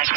That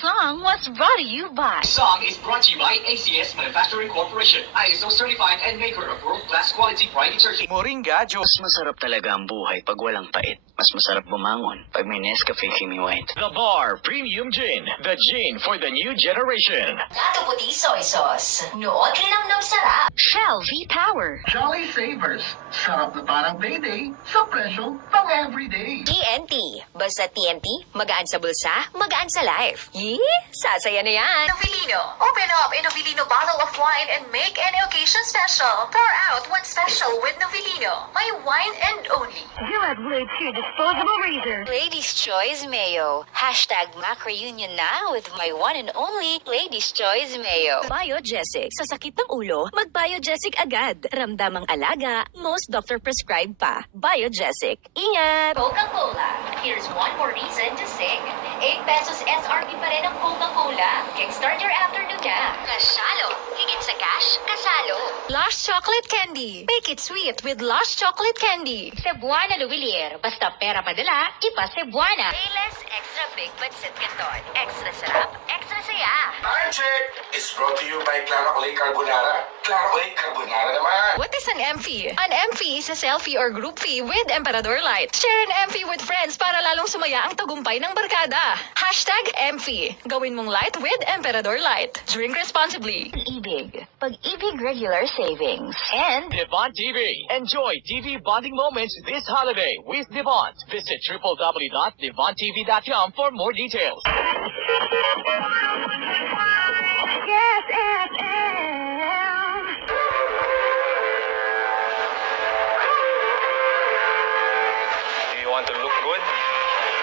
song was brought to you by... Song is brought to you by ACS Manufacturing Corporation, ISO certified and maker of world-class quality brine detergent. Moringa, Mas masarap talaga ang buhay pag walang pait. Mas masarap bumangon pag may Nescafe Creamy White. The Bar Premium Gin, the gin for the new generation. Gato puti soy sauce. Nood linamnam sarap. Shell V-Power. Jolly Savers. Sarap na parang payday sa presyo pang everyday. TNT. Basta TNT, magaan sa bulsa, magaan sa life. Yee! Sasaya na yan. Novellino. Open up a Novellino bottle of wine and make any occasion special. Pour out one special with Novellino. My wine and only. Gillette Blade 2 disposable razor. Ladies' Choice Mayo. Hashtag Mac Reunion na with my one and only Ladies' Choice Mayo. Biogesic. Sa sakit ng ulo, mag-Biogesic agad. Ramdamang alaga, most doctor prescribe pa. Biogesic. Ingat! Coca-Cola. Here's one more reason to sing. 8 pesos SRP pa rin ang Coca-Cola. Kickstart your afternoon na. Kasalo. Higit sa cash, kasalo. Lush Chocolate Candy. Make it sweet with Lush Chocolate Candy. Cebuana Luwilier. Basta pera padala, ipa Cebuana. Payless Extra Big Pancit Canton. Extra sarap, extra saya. Time check is brought to you by Clara Olay Carbonara. Clara Olay Carbonara naman. What is an MFI? An MFI is a selfie or group fee with Emperador Light. Share an MFI with friends para lalong sumaya ang tagumpay ng barkada. Hashtag MFI. Gawin mong light with Emperador Light. Drink responsibly. Pag-ibig. Pag-ibig regular savings. And Devon TV. Enjoy TV bonding moments this holiday with Devon. Visit www.devontv.com for more details. Yes, FM. Do you want to look good?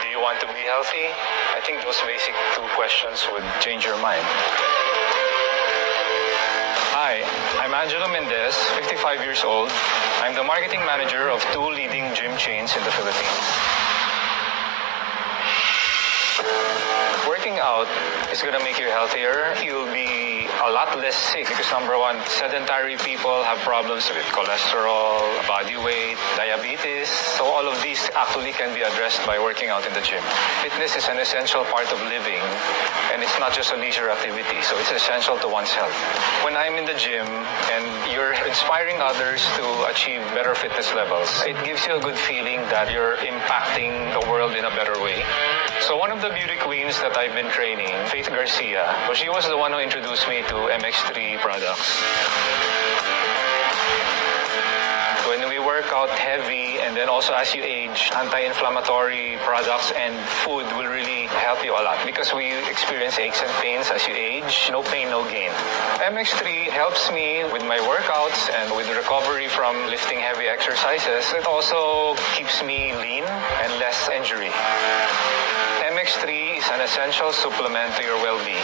Do you want to be healthy? I think those basic two questions would change your mind. Hi, I'm Angelo Mendez, 55 years old. I'm the marketing manager of 2 leading gym chains in the Philippines. Working out is going to make you healthier. You'll be a lot less sick because number one, sedentary people have problems with cholesterol, body weight, diabetes. So all of these actually can be addressed by working out in the gym. Fitness is an essential part of living, and it's not just a leisure activity. So it's essential to one's health. When I'm in the gym and you're inspiring others to achieve better fitness levels, it gives you a good feeling that you're impacting the world in a better way. So one of the beauty queens that I've been training, Faith Garcia, well, she was the one who introduced me to MX3 products. When we work out heavy and then also as you age, anti-inflammatory products and food will really help you a lot because we experience aches and pains as you age. No pain, no gain. MX3 helps me with my workouts and with recovery from lifting heavy exercises. It also keeps me lean and less injury. MX3 is an essential supplement to your well-being.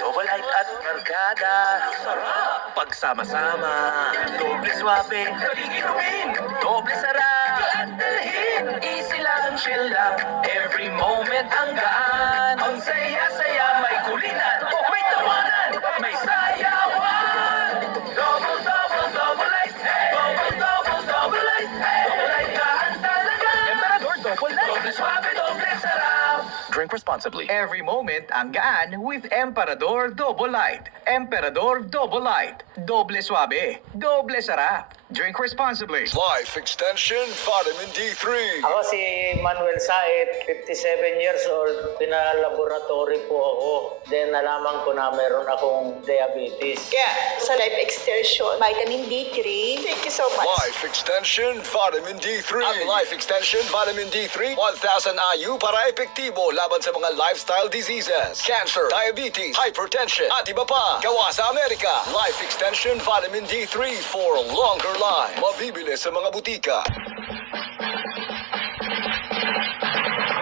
Double light at barkada. Sarap. Pagsama-sama. Doble swabe. Kaligin-uwin. Doble sarap. Dalhin. Easy lang, chill lang. Every moment ang gaan. Ang saya-saya. May kulitan. May tawanan. May sayawan. Double, double, double light. Double, double, double light. Double light gaan talaga. Emperador Double Light. Doble swabe, doble sarap. Drink responsibly. Every moment ang gaan with Emperador Double Light. Emperador Double Light. Doble suabe. Doble sarap. Drink responsibly. Life Extension Vitamin D3. Ako si Manuel Said, 57 years old. Pinalaboratory po ako. Then nalaman ko na meron akong diabetes. Kaya sa Life Extension, Vitamin D3. Thank you so much. Life Extension Vitamin D3. Ang Life Extension Vitamin D3, 1,000 IU para epektibo laban sa mga lifestyle diseases, cancer, diabetes, hypertension, at iba pa. Gawa sa Amerika. Life Extension Vitamin D3 for longer life. Mabibili sa mga butika.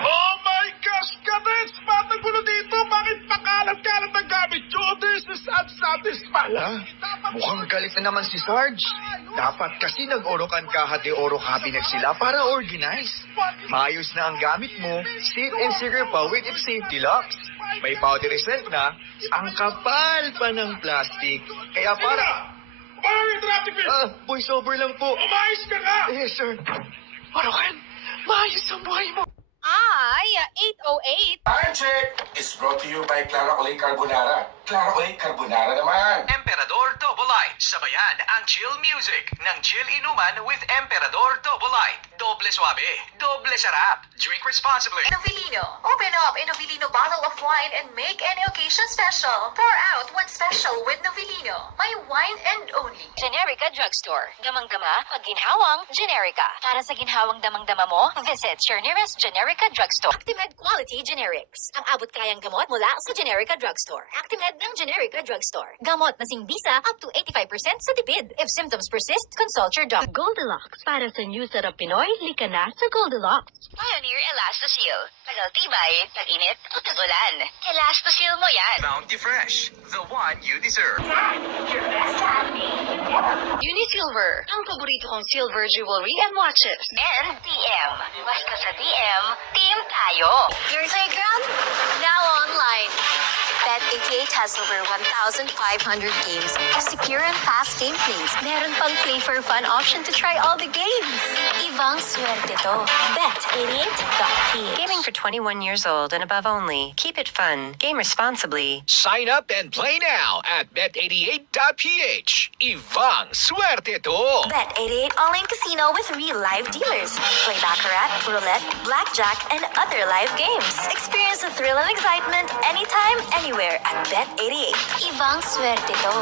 Oh my gosh, Kadets! Patang gulo dito! Bakit pakalat-kalat ang gamit nyo? This is unsatisfactory. Mukhang galit na naman si Sarge. Dapat kasi nag-orokan ka hati oro cabinet sila para organize. Maayos na ang gamit mo, safe and secure pa with its safety locks. May powdery scent na, ang kapal pa ng plastic. Kaya para... voice over lang po. Umayos ka nga! Yes, sir. Orokan, maayos ang buhay mo. Ay, 808. Time check is brought to you by Clara Olay Carbonara. Clara Olay Carbonara naman. Emperador Double Light. Sabayan ang chill music ng chill inuman with Emperador Double Light. Doble suabe, doble sarap. Drink responsibly. Inovilino. Open up Inovilino bottle of wine and make any occasion special. Pour out what's special with Novilino. My wine and only. Generica Drugstore. Gamang-gama, pagginhawang Generica. Para sa ginhawang damang-dama mo, visit your nearest Generica Drugstore. Actimed Quality Generics. Ang abot kayang gamot mula sa Generica Drugstore. Actimed ng Generica Drugstore. Gamot na singbisa up to 85% sa tipid. If symptoms persist, consult your doctor. Goldilocks. Para sa new sarap Pinoy, lika na sa Goldilocks. Pioneer Elastoseal. Tagal-tibay, tag-init o tag-ulan. Elastoseal mo yan. Bounty Fresh, the one you deserve. Unisilver. Ang paborito kong silver jewelry and watches. And TM. Basta sa TM, team tayo. Your playground, now online. Bet88 has over 1,500 games, secure and fast gameplays. Meron pang play for fun option to try all the games. Ibang swerte to. Bet88.ph. Gaming for 21 years old and above only. Keep it fun. Game responsibly. Sign up and play now at bet88.ph. Ibang swerte to. Bet88 online casino with real live dealers. Play baccarat, roulette, blackjack, and other live games. Experience the thrill and excitement anytime, anywhere at Bet88. Ibang swerte to.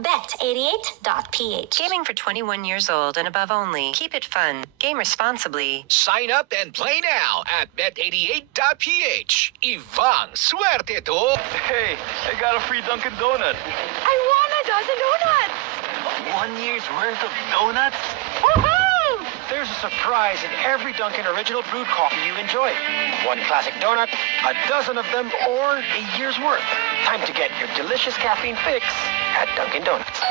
Bet88.ph. Gaming for 21 years old and above only. Keep it fun. Game responsibly. Sign up and play now at bet88.ph. Ibang swerte to. Hey, I got a free Dunkin' Donut. I want a dozen donuts! 1 year's worth of donuts? Woohoo! There's a surprise in every Dunkin' Original Brewed coffee you enjoy. One classic donut, a dozen of them, or a year's worth. Time to get your delicious caffeine fix at Dunkin' Donuts.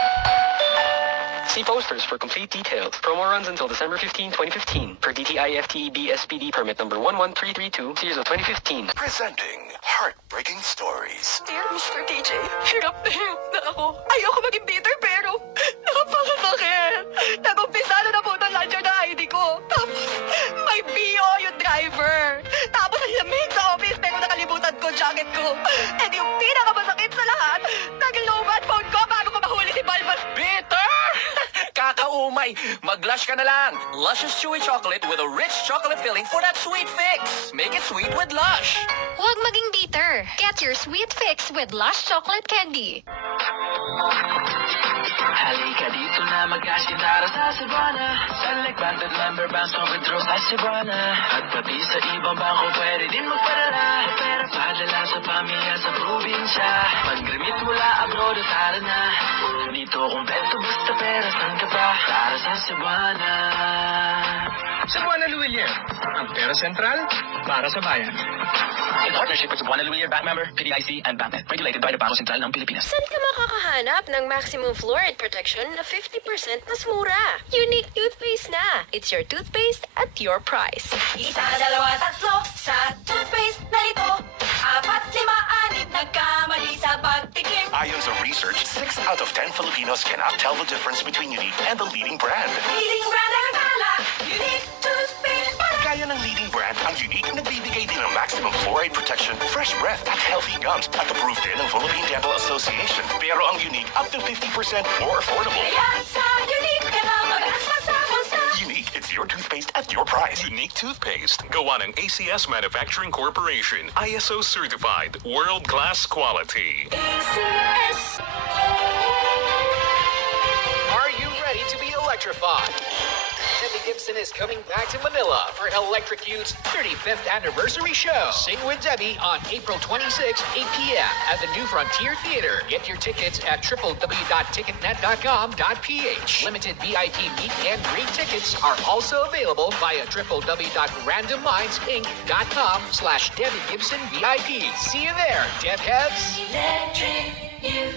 See posters for complete details. Promo runs until December 15, 2015. Per DTI FTEB SPD permit number 11332, series of 2015. Presenting Heartbreaking Stories. Dear Mr. DJ, hirap na ako. Ayoko maging bitter pero napakasakit. Nag-umpisa na po ng launcher na ID ko. Tapos may BO yung driver. Tapos ang lamig sa office pero nakalimutan ko jacket ko. And yung pinakamasakit sa lahat, nag-lowbat phone ko bago ko mahuli si Balbas. Bitter! Kakaumay! Mag-Lush ka na lang! Luscious Chewy Chocolate with a rich chocolate filling for that sweet fix! Make it sweet with Lush! Huwag maging bitter. Get your sweet fix with Lush Chocolate Candy. Halika dito na mag-asinara sa Cebuana. Select banded member banks on withdraw sa Cebuana. At pati sa ibang bangko pwede din magpadala. Pera padala sa pamilya sa probinsya. Pag-remit mula abroad at tara na. Dito kumpleto basta pera saan ka pa. Para sa Cebuana. Cebuana Luwilier, ang pera sentral para sa bayan. In partnership with Cebuana Luwilier Bank member, PDIC, and BancNet. Regulated by the Bangko Sentral ng Pilipinas. Saan ka makakahanap ng maximum fluoride protection na 50% mas mura? Unique toothpaste na. It's your toothpaste at your price. Isa, dalawa, tatlo sa toothpaste na ito. 4, 5, 6 nagkamali sa pagtikim. Ayon sa research, 6 out of 10 Filipinos cannot tell the difference between Unique and the leading brand. Leading brand ang akala. Unique toothpaste para. Kaya ng leading brand ang Unique nagbibigay din ng maximum fluoride protection, fresh breath at healthy gums at approved din ng Philippine Dental Association. Pero ang Unique up to 50% more affordable. Kaya sa Unique ka na mag-asa sa bulsa. Unique, it's your toothpaste at your price. Unique toothpaste. Gawa ng ACS Manufacturing Corporation. ISO certified. World-class quality. ACS. Are you ready to be electrified? Debbie Gibson is coming back to Manila for Electric Youth's 35th anniversary show. Sing with Debbie on April 26, 8 p.m. at the New Frontier Theater. Get your tickets at www.ticketnet.com.ph. Limited VIP meet and greet tickets are also available via www.randommindsinc.com/Debbie Gibson VIP. See you there, Deb Heads. Electric Youth.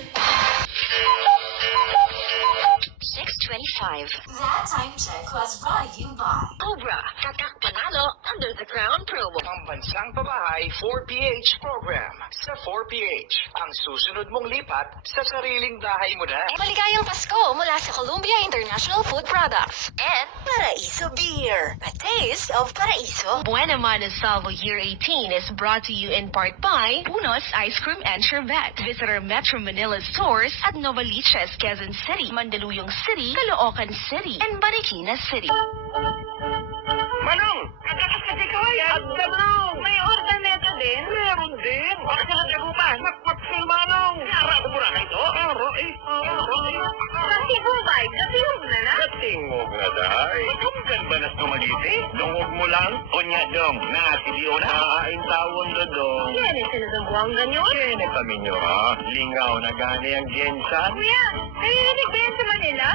6:20 2025. That time check was brought to you by Cobra, Kakak Panalo under the Crown promo. Ang Bansang Pabahay 4PH program. Sa 4PH, ang susunod mong lipat sa sariling bahay mo na. Maligayang Pasko mula sa Columbia International Food Products. And Paraiso Beer, a taste of Paraiso. Buena Mana Salvo Year 18 is brought to you in part by Unos Ice Cream and Sherbet. Visit our Metro Manila stores at Novaliches, Quezon City, Mandaluyong City, Caloocan City, and Marikina City. Manong! Kakakasati ko ay! Agdam nung! May order neto din? Meron din! Bakit ka nagkagupan? Nakpaksil Manong! Arado mo na ito? Aroy! Kasibubay, kasibog na na. Katingog na dahay! Matungkan ba na tumaliti? Dungog mo lang? O niya dong, nakasidiyo na hain tawon na dong. Yan ay sinasambuang ganyan. Kene kami nyo ha? Lingaw na gani ang gensan? Kuya, narinig ba yan sa Manila?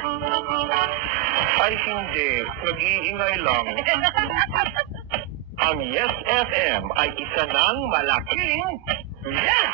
Ay hindi, nag-iingay lang. Ang Yes FM ay isa ng malaking yes!